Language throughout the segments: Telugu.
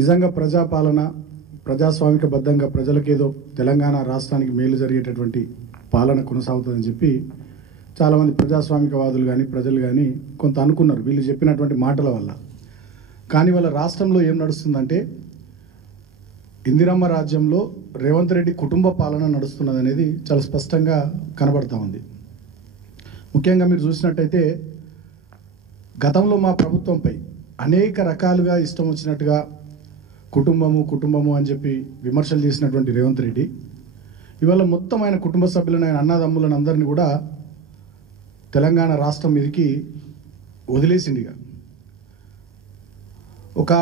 నిజంగా ప్రజాపాలన ప్రజాస్వామికబద్ధంగా ప్రజలకేదో తెలంగాణ రాష్ట్రానికి మేలు జరిగేటటువంటి పాలన కొనసాగుతుందని చెప్పి చాలామంది ప్రజాస్వామికవాదులు కానీ ప్రజలు కానీ కొంత అనుకున్నారు వీళ్ళు చెప్పినటువంటి మాటల వల్ల. కానీ వాళ్ళ రాష్ట్రంలో ఏం నడుస్తుందంటే ఇందిరమ్మ రాజ్యంలో రేవంత్ రెడ్డి కుటుంబ పాలన నడుస్తున్నది అనేది చాలా స్పష్టంగా కనబడతా ఉంది. ముఖ్యంగా మీరు చూసినట్టయితే గతంలో మా ప్రభుత్వంపై అనేక రకాలుగా ఇష్టం వచ్చినట్టుగా కుటుంబము అని చెప్పి విమర్శలు చేసినటువంటి రేవంత్ రెడ్డి ఇవాళ మొత్తం ఆయన కుటుంబ సభ్యులను ఆయన అన్నదమ్ములను అందరినీ కూడా తెలంగాణ రాష్ట్రం మీదకి వదిలేసిండిగా ఒక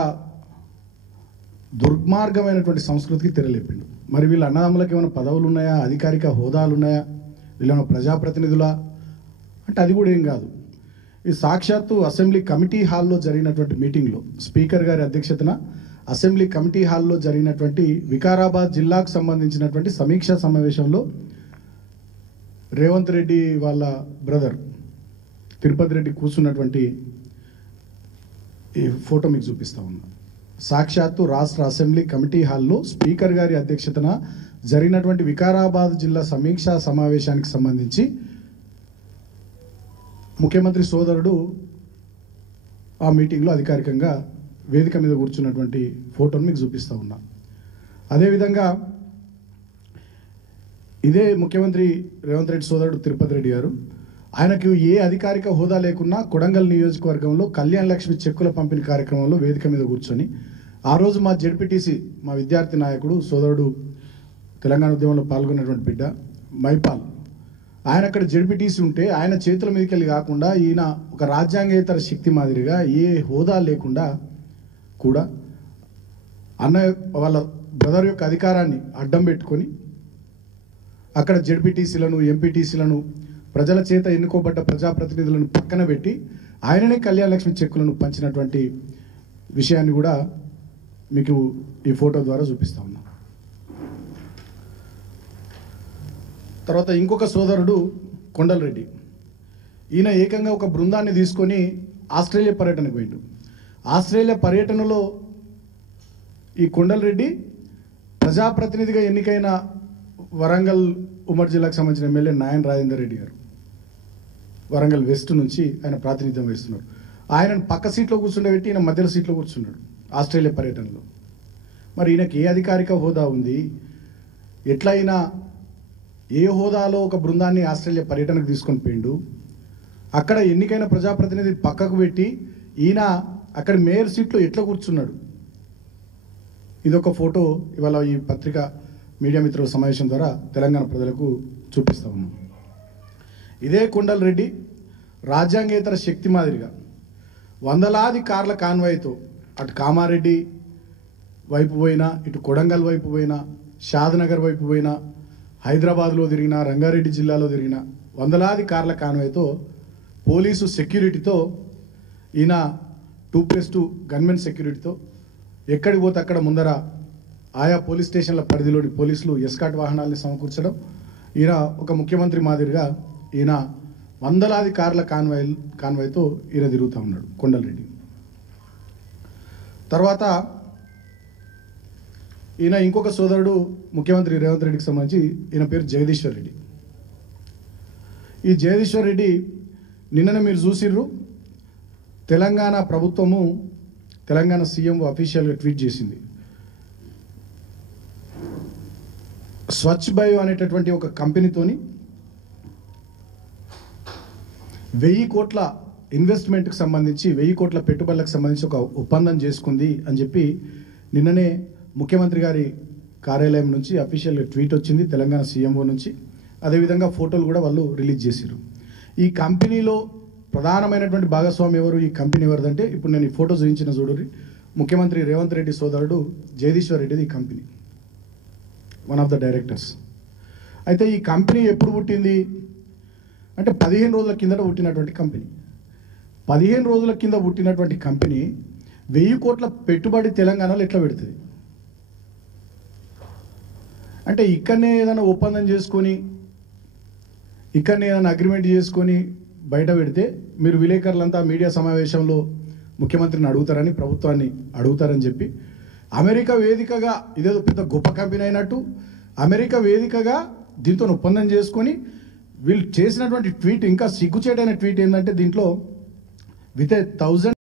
దుర్మార్గమైనటువంటి సంస్కృతికి తెరలేపిండు. మరి వీళ్ళ అన్నదమ్ములకు ఏమైనా పదవులు ఉన్నాయా, అధికారిక హోదాలు ఉన్నాయా, వీళ్ళేమైనా ప్రజాప్రతినిధులా అంటే అది కూడా ఏం కాదు. ఈ సాక్షాత్తు అసెంబ్లీ కమిటీ హాల్లో జరిగినటువంటి మీటింగ్లో స్పీకర్ గారి అధ్యక్షతన అసెంబ్లీ కమిటీ హాల్లో జరిగినటువంటి వికారాబాద్ జిల్లాకు సంబంధించినటువంటి సమీక్షా సమావేశంలో రేవంత్ రెడ్డి వాళ్ళ బ్రదర్ తిరుపతి రెడ్డి కూర్చున్నటువంటి ఈ ఫోటో మీకు చూపిస్తా ఉన్నా. సాక్షాత్తు రాష్ట్ర అసెంబ్లీ కమిటీ హాల్లో స్పీకర్ గారి అధ్యక్షతన జరిగినటువంటి వికారాబాద్ జిల్లా సమీక్షా సమావేశానికి సంబంధించి ముఖ్యమంత్రి సోదరుడు ఆ మీటింగ్లో అధికారికంగా వేదిక మీద కూర్చున్నటువంటి ఫోటోను మీకు చూపిస్తూ ఉన్నా. అదేవిధంగా ఇదే ముఖ్యమంత్రి రేవంత్ రెడ్డి సోదరుడు తిరుపతి రెడ్డి గారు ఆయనకు ఏ అధికారిక హోదా లేకున్నా కొడంగల్ నియోజకవర్గంలో కళ్యాణ లక్ష్మి చెక్కుల పంపిణీ కార్యక్రమంలో వేదిక మీద కూర్చొని ఆ రోజు మా జెడ్పీటీసీ మా విద్యార్థి నాయకుడు సోదరుడు తెలంగాణ ఉద్యమంలో పాల్గొన్నటువంటి బిడ్డ మైపాల్ ఆయన అక్కడ జెడ్పీటీసీ ఉంటే ఆయన చేతుల మీదకి వెళ్ళి కాకుండా ఈయన ఒక రాజ్యాంగేతర శక్తి మాదిరిగా ఏ హోదా లేకుండా కూడా అన్నయ్య వాళ్ళ బ్రదర్ యొక్క అధికారాన్ని అడ్డం పెట్టుకొని అక్కడ జెడ్పీటీసీలను ఎంపీటీసీలను ప్రజల చేత ఎన్నుకోబడ్డ ప్రజాప్రతినిధులను పక్కన పెట్టి ఆయననే కళ్యాణ లక్ష్మి చెక్కులను పంచినటువంటి విషయాన్ని కూడా మీకు ఈ ఫోటో ద్వారా చూపిస్తా ఉన్నా. తర్వాత ఇంకొక సోదరుడు కొండల్ రెడ్డి ఈయన ఏకంగా ఒక బృందాన్ని తీసుకొని ఆస్ట్రేలియా పర్యటనకు పోయిండు. ఆస్ట్రేలియా పర్యటనలో ఈ కొండల్ రెడ్డి ప్రజాప్రతినిధిగా ఎన్నికైన వరంగల్ ఉమ్మడి జిల్లాకు సంబంధించిన ఎమ్మెల్యే నాయన్ రాజేందర్ రెడ్డి గారు వరంగల్ వెస్ట్ నుంచి ఆయన ప్రాతినిధ్యం వహిస్తున్నారు. ఆయనను పక్క సీట్లో కూర్చుండబెట్టి ఈయన మధ్యలో సీట్లో కూర్చున్నాడు ఆస్ట్రేలియా పర్యటనలో. మరి ఈయనకి ఏ అధికారిక హోదా ఉంది, ఎట్లయినా ఏ హోదాలో ఒక బృందాన్ని ఆస్ట్రేలియా పర్యటనకు తీసుకొని పోయిండు, అక్కడ ఎన్నికైన ప్రజాప్రతినిధి పక్కకు పెట్టి ఈయన అక్కడ మేయర్ సీట్లో ఎట్లా కూర్చున్నాడు. ఇదొక ఫోటో ఇవాళ ఈ పత్రిక మీడియా మిత్రుల సమావేశం ద్వారా తెలంగాణ ప్రజలకు చూపిస్తా ఉన్నాం. ఇదే కొండల్ రెడ్డి రాజ్యాంగేతర శక్తి మాదిరిగా వందలాది కార్ల కాన్వాయ్తో అటు కామారెడ్డి వైపు పోయినా, ఇటు కొడంగల్ వైపు పోయినా, షాద్నగర్ వైపు పోయినా, హైదరాబాద్లో తిరిగినా, రంగారెడ్డి జిల్లాలో తిరిగినా వందలాది కార్ల కాన్వాయ్తో పోలీసు సెక్యూరిటీతో ఈయన 2+2 గన్మెన్ సెక్యూరిటీతో ఎక్కడికి పోతే అక్కడ ముందర ఆయా పోలీస్ స్టేషన్ల పరిధిలోని పోలీసులు ఎస్కాట్ వాహనాలని సమకూర్చడం, ఈయన ఒక ముఖ్యమంత్రి మాదిరిగా ఈయన వందలాది కార్ల కాన్వాయ్తో ఈయన తిరుగుతూ ఉన్నాడు కొండల్ రెడ్డి. తర్వాత ఈయన ఇంకొక సోదరుడు ముఖ్యమంత్రి రేవంత్ రెడ్డికి సంబంధించి ఈయన పేరు జగదీశ్వర్ రెడ్డి. ఈ జగదీశ్వర్ రెడ్డి నిన్ననే మీరు చూసిర్రు, తెలంగాణ ప్రభుత్వము తెలంగాణ సీఎం అఫీషియల్గా ట్వీట్ చేసింది. స్వచ్ఛ బయో అనేటటువంటి ఒక కంపెనీతోని 1000 కోట్ల ఇన్వెస్ట్మెంట్కి సంబంధించి 1000 కోట్ల పెట్టుబడులకు సంబంధించి ఒక ఒప్పందం చేసుకుంది అని చెప్పి నిన్ననే ముఖ్యమంత్రి గారి కార్యాలయం నుంచి అఫీషియల్గా ట్వీట్ వచ్చింది తెలంగాణ సీఎంఓ నుంచి. అదేవిధంగా ఫోటోలు కూడా వాళ్ళు రిలీజ్ చేశారు. ఈ కంపెనీలో ప్రధానమైనటువంటి భాగస్వామి ఎవరు, ఈ కంపెనీ ఎవరిదంటే ఇప్పుడు నేను ఈ ఫోటో చూపించిన చూడండి, ముఖ్యమంత్రి రేవంత్ రెడ్డి సోదరుడు జగదీశ్వర్ రెడ్డిది ఈ company, one of the directors. అయితే ఈ కంపెనీ ఎప్పుడు పుట్టింది అంటే 15 రోజుల కిందట పుట్టినటువంటి కంపెనీ. 15 రోజుల కింద పుట్టినటువంటి కంపెనీ 1000 కోట్ల పెట్టుబడి తెలంగాణలో ఎట్లా పెడుతుంది అంటే ఇక్కడనే ఏదైనా ఒప్పందం చేసుకొని ఇక్కడనే ఏదైనా అగ్రిమెంట్ చేసుకొని బయట పెడితే మీరు విలేకరులంతా మీడియా సమావేశంలో ముఖ్యమంత్రిని అడుగుతారని ప్రభుత్వాన్ని అడుగుతారని చెప్పి అమెరికా వేదికగా ఇదేదో పెద్ద గొప్ప కంపెనీ అయినట్టు అమెరికా వేదికగా దీంతో ఒప్పందం చేసుకొని వీళ్ళు చేసినటువంటి ట్వీట్ ఇంకా సిగ్గుచేటైన ట్వీట్ ఏంటంటే దీంట్లో విత్ 1000